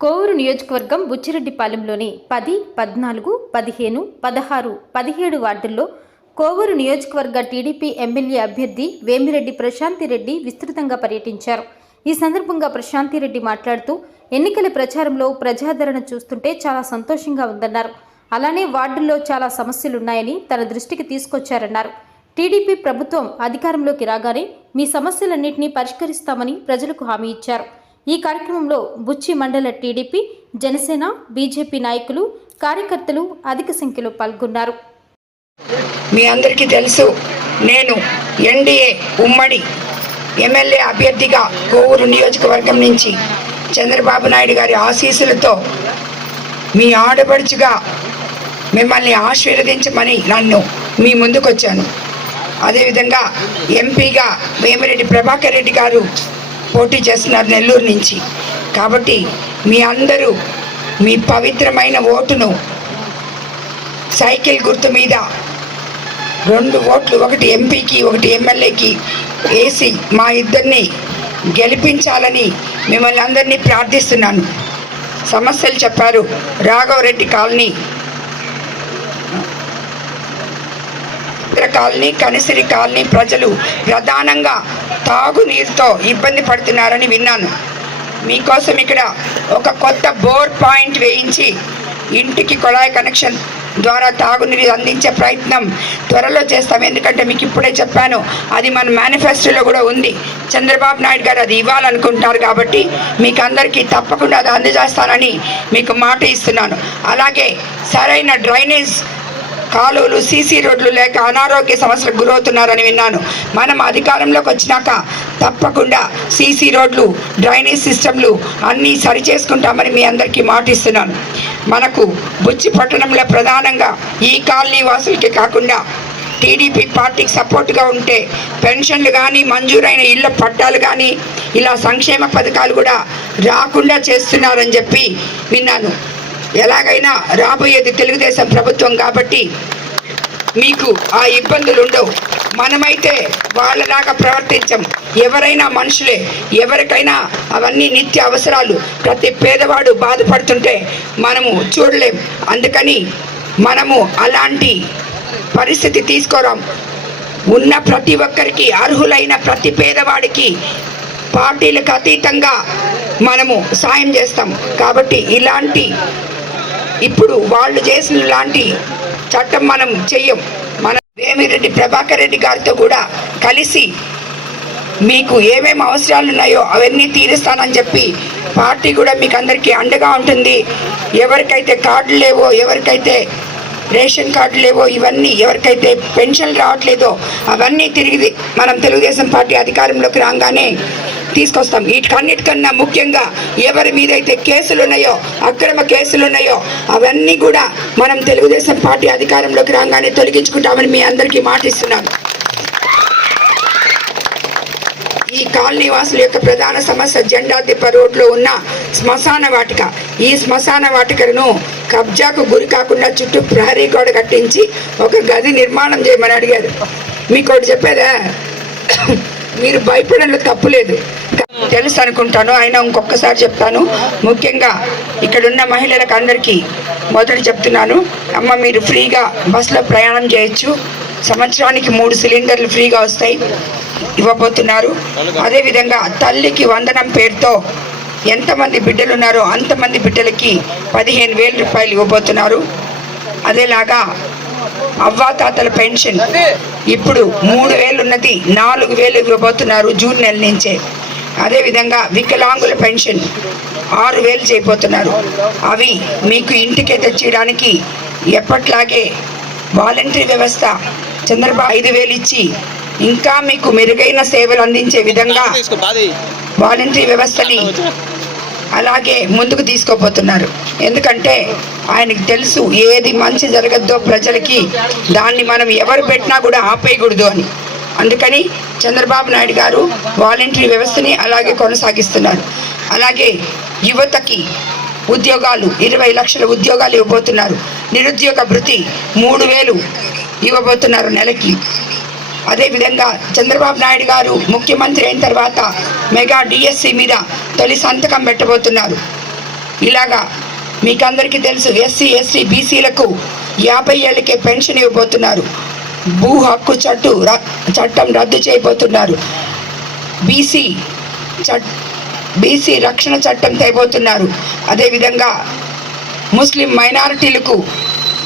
కోవూరు నియోజకవర్గం బుచ్చిరెడ్డిపాలెంలోని పది పద్నాలుగు పదిహేను పదహారు పదిహేడు వార్డుల్లో కోవూరు నియోజకవర్గ టీడీపీ ఎమ్మెల్యే అభ్యర్థి వేమిరెడ్డి ప్రశాంతిరెడ్డి విస్తృతంగా పర్యటించారు. ఈ సందర్భంగా ప్రశాంతిరెడ్డి మాట్లాడుతూ ఎన్నికల ప్రచారంలో ప్రజాదరణ చూస్తుంటే చాలా సంతోషంగా ఉందన్నారు. అలానే వార్డుల్లో చాలా సమస్యలున్నాయని తన దృష్టికి తీసుకొచ్చారన్నారు. టీడీపీ ప్రభుత్వం అధికారంలోకి రాగానే మీ సమస్యలన్నింటినీ పరిష్కరిస్తామని ప్రజలకు హామీ ఇచ్చారు. ఈ కార్యక్రమంలో బుచ్చి మండల టీడీపీ జనసేన బీజేపీ నాయకులు కార్యకర్తలు అధిక సంఖ్యలో పాల్గొన్నారు. మీ అందరికీ తెలుసు నేను ఎన్డీఏ ఉమ్మడి ఎమ్మెల్యే అభ్యర్థిగా కోవూరు నియోజకవర్గం నుంచి చంద్రబాబు నాయుడు గారి ఆశీస్సులతో మీ ఆడపడుచుగా మిమ్మల్ని ఆశీర్వదించమని నన్ను మీ ముందుకొచ్చాను. అదేవిధంగా ఎంపీగా వేమిరెడ్డి ప్రభాకర్ రెడ్డి గారు పోటీ చేస్తున్నారు నెల్లూరు నుంచి. కాబట్టి మీ అందరూ మీ పవిత్రమైన ఓటును సైకిల్ గుర్తు మీద రెండు ఓట్లు ఒకటి ఎంపీకి ఒకటి ఎమ్మెల్యేకి వేసి మా ఇద్దరిని గెలిపించాలని మిమ్మల్ని అందరినీ ప్రార్థిస్తున్నాను. సమస్యలు చెప్పారు. Raghavareddy colony colony Kanisiri colony ప్రజలు ప్రధానంగా తాగునీరుతో ఇబ్బంది పడుతున్నారని విన్నాను. మీకోసం ఇక్కడ ఒక కొత్త బోర్ పాయింట్ వేయించి ఇంటికి కొళాయి కనెక్షన్ ద్వారా తాగునీరు అందించే ప్రయత్నం త్వరలో చేస్తాం. ఎందుకంటే మీకు ఇప్పుడే చెప్పాను అది మన మేనిఫెస్టోలో కూడా ఉంది. చంద్రబాబు నాయుడు గారు అది ఇవ్వాలనుకుంటారు కాబట్టి మీకు అందరికీ తప్పకుండా అది అందజేస్తానని మీకు మాట ఇస్తున్నాను. అలాగే సరైన డ్రైనేజ్ కాలువలు సీసీ రోడ్లు లేక అనారోగ్య సమస్యలకు గురవుతున్నారని విన్నాను. మనం అధికారంలోకి వచ్చినాక తప్పకుండా సీసీ రోడ్లు డ్రైనేజ్ సిస్టమ్లు అన్నీ సరి చేసుకుంటామని మీ అందరికీ మాటిస్తున్నాను. మనకు బుచ్చి పట్టణంలో ప్రధానంగా ఈ కాలనీ వాసులకి కాకుండా టీడీపీ పార్టీకి సపోర్ట్గా ఉంటే పెన్షన్లు కానీ మంజూరైన ఇళ్ళ పట్టాలు కానీ ఇలా సంక్షేమ పథకాలు కూడా రాకుండా చేస్తున్నారని చెప్పి విన్నాను. ఎలాగైనా రాబోయేది తెలుగుదేశం ప్రభుత్వం కాబట్టి మీకు ఆ ఇబ్బందులు ఉండవు మనమైతే వాళ్ళలాగా ప్రవర్తించం. ఎవరైనా మనుషులే ఎవరికైనా అవన్నీ నిత్య అవసరాలు. ప్రతి పేదవాడు బాధపడుతుంటే మనము చూడలేం. అందుకని మనము అలాంటి పరిస్థితి తీసుకోరాం. ఉన్న ప్రతి ఒక్కరికి అర్హులైన ప్రతి పేదవాడికి పార్టీలకు అతీతంగా మనము సాయం చేస్తాం. కాబట్టి ఇలాంటి ఇప్పుడు వాళ్ళు చేసిన లాంటి చట్టం మనం చెయ్యం. మన వేమిరెడ్డి ప్రభాకర్ రెడ్డి గారితో కూడా కలిసి మీకు ఏమేమి అవసరాలు ఉన్నాయో అవన్నీ తీరుస్తానని చెప్పి పార్టీ కూడా మీకు అందరికీ అండగా ఉంటుంది. ఎవరికైతే కార్డులు లేవో ఎవరికైతే రేషన్ కార్డు లేవో ఇవన్నీ ఎవరికైతే పెన్షన్ రావట్లేదో అవన్నీ తిరిగి మనం తెలుగుదేశం పార్టీ అధికారంలోకి రాగానే తీసుకొస్తాం. వీటికన్నిటికన్నా ముఖ్యంగా ఎవరి మీద అయితే కేసులు ఉన్నాయో అక్రమ కేసులు ఉన్నాయో అవన్నీ కూడా మనం తెలుగుదేశం పార్టీ అధికారంలోకి రాగానే తొలగించుకుంటామని మీ అందరికీ మాటిస్తున్నాను. ఈ కాలనీ వాసుల యొక్క ప్రధాన సమస్య జెండా దిప్ప రోడ్లో ఉన్న శ్మశాన వాటిక. ఈ శ్మశాన వాటికను కబ్జాకు గురి కాకుండా చుట్టూ ప్రహరీ గోడ కట్టించి ఒక గది నిర్మాణం చేయమని అడిగారు. మీకు ఒకటి చెప్పేదా? మీరు భయపడంలో తప్పులేదు. తెలుసు అనుకుంటాను. అయినా ఇంకొకసారి చెప్తాను. ముఖ్యంగా ఇక్కడున్న మహిళలకు అందరికీ మొదటి చెప్తున్నాను. అమ్మ మీరు ఫ్రీగా బస్సులో ప్రయాణం చేయొచ్చు. సంవత్సరానికి మూడు సిలిండర్లు ఫ్రీగా వస్తాయి. ఇవ్వబోతున్నారు. అదేవిధంగా తల్లికి వందనం పేరుతో ఎంతమంది బిడ్డలు ఉన్నారో అంతమంది బిడ్డలకి పదిహేను వేల రూపాయలు ఇవ్వబోతున్నారు. అదేలాగా అవ్వాతాతల పెన్షన్ ఇప్పుడు మూడు వేలు ఉన్నది నాలుగు వేలు ఇవ్వబోతున్నారు జూన్ నెల నుంచే. అదేవిధంగా వికలాంగుల పెన్షన్ ఆరు వేలు చేయబోతున్నారు. అవి మీకు ఇంటికే తెచ్చియడానికి ఎప్పట్లాగే వాలంటరీ వ్యవస్థ చంద్రబాబు ఐదు వేలు ఇచ్చి ఇంకా మీకు మెరుగైన సేవలు అందించే విధంగా వాలంటరీ వ్యవస్థని అలాగే ముందుకు తీసుకోపోతున్నారు ఎందుకంటే ఆయనకి తెలుసు ఏది మంచి జరగద్దో ప్రజలకి దాన్ని మనం ఎవరు పెట్టినా కూడా ఆపేయకూడదు అని. అందుకని చంద్రబాబు నాయుడు గారు వాలంటరీ వ్యవస్థని అలాగే కొనసాగిస్తున్నారు. అలాగే యువతకి ఉద్యోగాలు ఇరవై లక్షల ఉద్యోగాలు ఇవ్వబోతున్నారు. నిరుద్యోగ భృతి మూడు వేలు ఇవ్వబోతున్నారు నెలకి. అదేవిధంగా చంద్రబాబు నాయుడు గారు ముఖ్యమంత్రి అయిన తర్వాత మెగా డిఎస్సి మీద తొలి సంతకం పెట్టబోతున్నారు. ఇలాగా మీకందరికీ తెలుసు ఎస్సీ ఎస్టీ బీసీలకు యాభై ఏళ్ళకే పెన్షన్ ఇవ్వబోతున్నారు. భూ హక్కు చట్టు ర- చట్టం రద్దు చేయబోతున్నారు. బీసీ చట్ బీసీ రక్షణ చట్టం తేబోతున్నారు. అదేవిధంగా ముస్లిం మైనారిటీలకు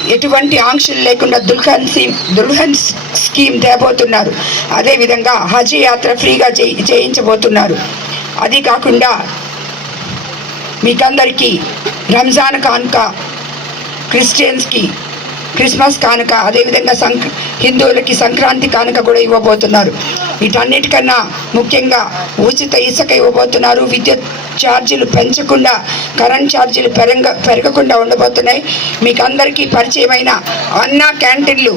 ఎటువంటి ఆంక్షలు లేకుండా దుల్హన్ సీమ్ దుల్హన్ స్కీమ్ తేబోతున్నారు. అదేవిధంగా హజ్ యాత్ర ఫ్రీగా చేయి చేయించబోతున్నారు అది కాకుండా మీకందరికీ రంజాన్ ఖాన్కా క్రిస్టియన్స్కి క్రిస్మస్ కానుక అదేవిధంగా సంక్ హిందువులకి సంక్రాంతి కానుక కూడా ఇవ్వబోతున్నారు. వీటన్నిటికన్నా ముఖ్యంగా ఉచిత ఇసుక ఇవ్వబోతున్నారు. విద్యుత్ ఛార్జీలు పెంచకుండా కరెంట్ ఛార్జీలు పెరగ పెరగకుండా ఉండబోతున్నాయి. మీకు అందరికీ పరిచయమైన అన్న క్యాంటీన్లు